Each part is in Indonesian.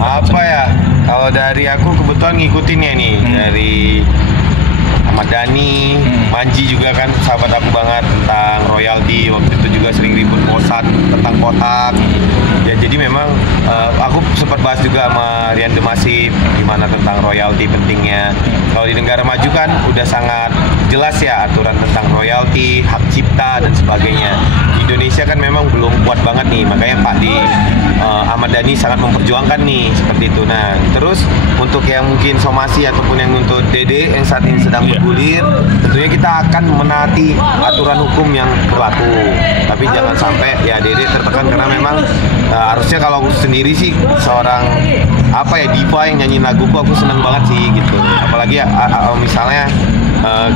Apa ya? Kalau dari aku kebetulan ngikutin ya nih dari Ahmad Dhani, Manji juga kan sahabat aku banget tentang royalti. Waktu itu juga sering ribut kosan tentang kotak. Ya jadi memang aku sempat bahas juga sama Rian Demasif gimana tentang royalti pentingnya. Kalau di negara maju kan udah sangat jelas ya aturan tentang royalti, hak cipta dan sebagainya. Di Indonesia kan memang belum kuat banget nih, makanya Pak Ahmad Dhani sangat memperjuangkan nih seperti itu. Nah, terus untuk yang mungkin somasi ataupun yang untuk Dede yang saat ini sedang bergulir, tentunya kita akan menaati aturan hukum yang berlaku. Tapi jangan sampai ya Dede tertekan karena memang harusnya kalau aku sendiri sih seorang diva yang nyanyi laguku aku seneng banget sih gitu. Apalagi misalnya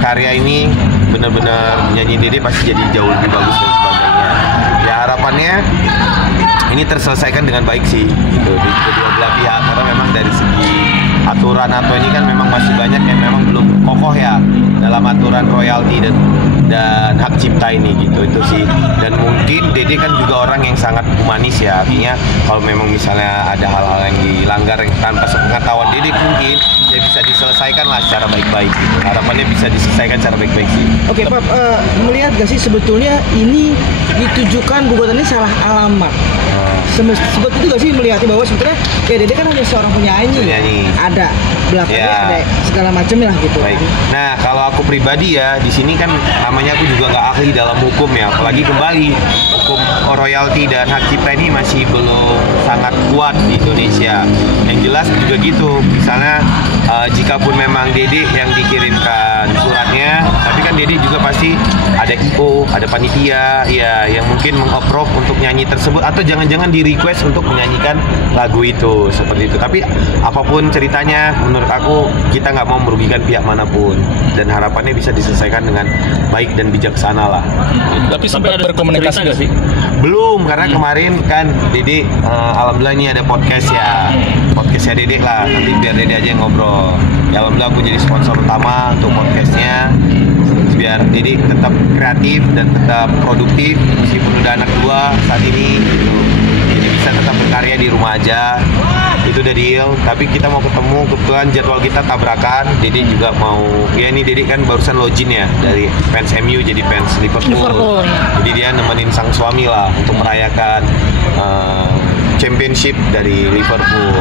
karya ini benar-benar nyanyi Dede pasti jadi jauh lebih bagus dan sebagainya. Ya harapannya ini terselesaikan dengan baik sih gitu di kedua belah pihak, karena memang dari segi aturan atau ini kan memang masih banyak yang memang belum kokoh ya dalam aturan royalti dan hak cipta ini gitu. Itu sih. Dan mungkin Dede kan juga orang yang sangat humanis ya, artinya kalau memang misalnya ada hal-hal yang dilanggar tanpa sepengetahuan Dede mungkin ya bisa diselesaikan lah secara baik-baik gitu. Harapannya bisa diselesaikan secara baik-baik sih. Oke Pak, melihat gak sih sebetulnya ini ditujukan gugatan ini salah alamat? Seperti itu gak sih melihatnya bahwa sebetulnya ya Dede kan hanya seorang penyanyi. Ada belakangnya ada segala macam lah gitu. Baik. Nah kalau aku pribadi ya di sini kan namanya aku juga nggak ahli dalam hukum ya, apalagi kembali hukum royalti dan hak cipta ini masih belum sangat kuat di Indonesia. Yang jelas juga gitu, misalnya jikapun memang Dede yang dikirimkan suratnya, tapi kan Dede juga pasti ada IO, ada panitia ya yang mungkin meng-approve untuk nyanyi tersebut, atau jangan-jangan di request untuk menyanyikan lagu itu seperti itu. Tapi apapun ceritanya, menurut aku kita nggak mau merugikan pihak manapun dan harapannya bisa diselesaikan dengan baik dan bijaksana lah. Tapi sampai ada berkomunikasi nggak sih? Belum, karena kemarin kan Dede alhamdulillah ini ada podcastnya Dede lah, nanti biar Dede aja yang ngobrol. Ya alhamdulillah aku jadi sponsor utama untuk podcastnya biar Dede tetap kreatif dan tetap produktif meskipun udah anak dua saat ini gitu. Jadi bisa tetap berkarya di rumah aja, itu udah deal. Tapi kita mau ketemu, kebetulan jadwal kita tabrakan. Dede juga mau, ya ini Dede kan barusan login ya dari fans MU jadi fans Liverpool. Jadi dia nemenin sang suami lah untuk merayakan championship dari Liverpool.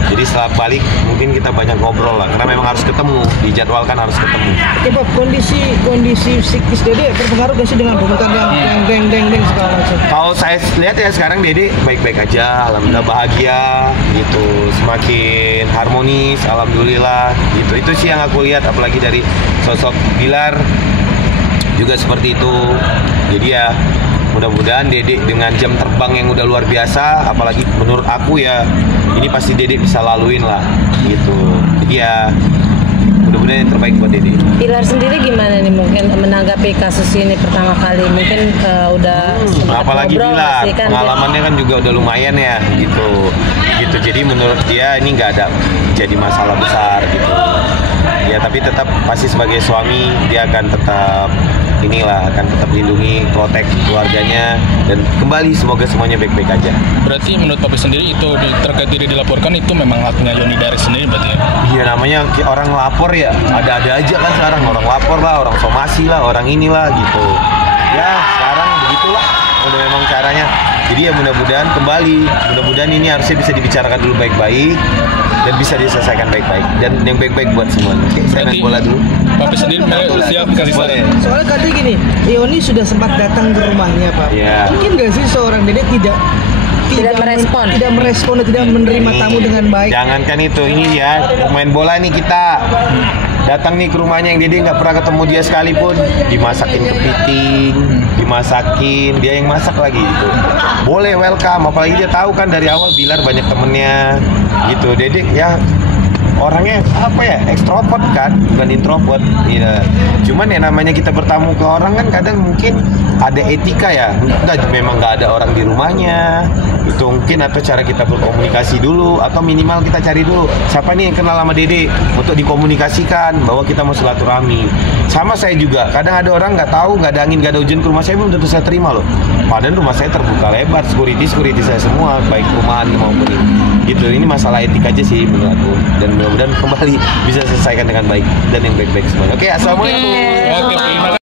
Jadi setelah balik mungkin kita banyak ngobrol lah, karena memang harus ketemu, dijadwalkan harus ketemu. Oke Bob, kondisi psikis Dede terpengaruh gak sih dengan pembukaan yang deng segala macam? Kalau saya lihat ya sekarang Dede baik-baik aja, alhamdulillah bahagia gitu, semakin harmonis, alhamdulillah gitu. Itu sih yang aku lihat, apalagi dari sosok Bilar juga seperti itu. Jadi ya mudah-mudahan Dede dengan jam terbang yang udah luar biasa, apalagi menurut aku ya ini pasti Dede bisa laluin lah gitu. Jadi ya mudah-mudahan yang terbaik buat Dede. Bilar sendiri gimana nih mungkin menanggapi kasus ini pertama kali? Mungkin udah apalagi Bilar kan, pengalamannya kan juga udah lumayan ya gitu. Jadi menurut dia ini nggak ada jadi masalah besar gitu. Ya tapi tetap pasti sebagai suami dia akan tetap akan tetap lindungi, protek keluarganya, dan kembali semoga semuanya baik-baik aja. Berarti menurut Papi sendiri itu terkait diri dilaporkan itu memang haknya Yoni Darik sendiri berarti ya? Iya, namanya orang lapor ya, ada-ada aja kan sekarang, orang lapor lah, orang somasi lah, orang inilah gitu. Ya sekarang begitulah, udah memang caranya. Jadi ya mudah-mudahan ini harusnya bisa dibicarakan dulu baik-baik dan bisa diselesaikan baik-baik, dan yang baik-baik buat semuanya. Oke, saya main bola dulu. Papi sendiri siap kasih saran. Soalnya katanya gini, Yoni sudah sempat datang ke rumahnya Pak. Yeah. Mungkin gak sih seorang Dede tidak merespon, tidak menerima tamu dengan baik? Jangankan itu, ini ya main bola nih kita. Datang nih ke rumahnya yang Dede nggak pernah ketemu dia sekalipun, dimasakin kepiting, dia yang masak lagi gitu. Boleh welcome, apalagi dia tahu kan dari awal Bilar banyak temennya gitu. Dede ya orangnya ekstrovert kan, bukan introvert ya. Cuman ya namanya kita bertamu ke orang kan kadang mungkin ada etika ya, memang nggak ada orang di rumahnya itu mungkin, atau cara kita berkomunikasi dulu, atau minimal kita cari dulu siapa nih yang kenal sama Dede untuk dikomunikasikan bahwa kita mau silaturahmi. Sama saya juga, kadang ada orang nggak tahu, nggak ada angin, nggak ada hujan ke rumah saya, belum tentu saya terima loh. Padahal rumah saya terbuka lebar, security saya semua, baik rumahan maupun ini. Gitu. gitu. Ini masalah etik aja sih menurut aku, dan mudah-mudahan kembali bisa selesaikan dengan baik dan yang baik-baik semuanya. Oke, assalamualaikum. Oke, terima kasih.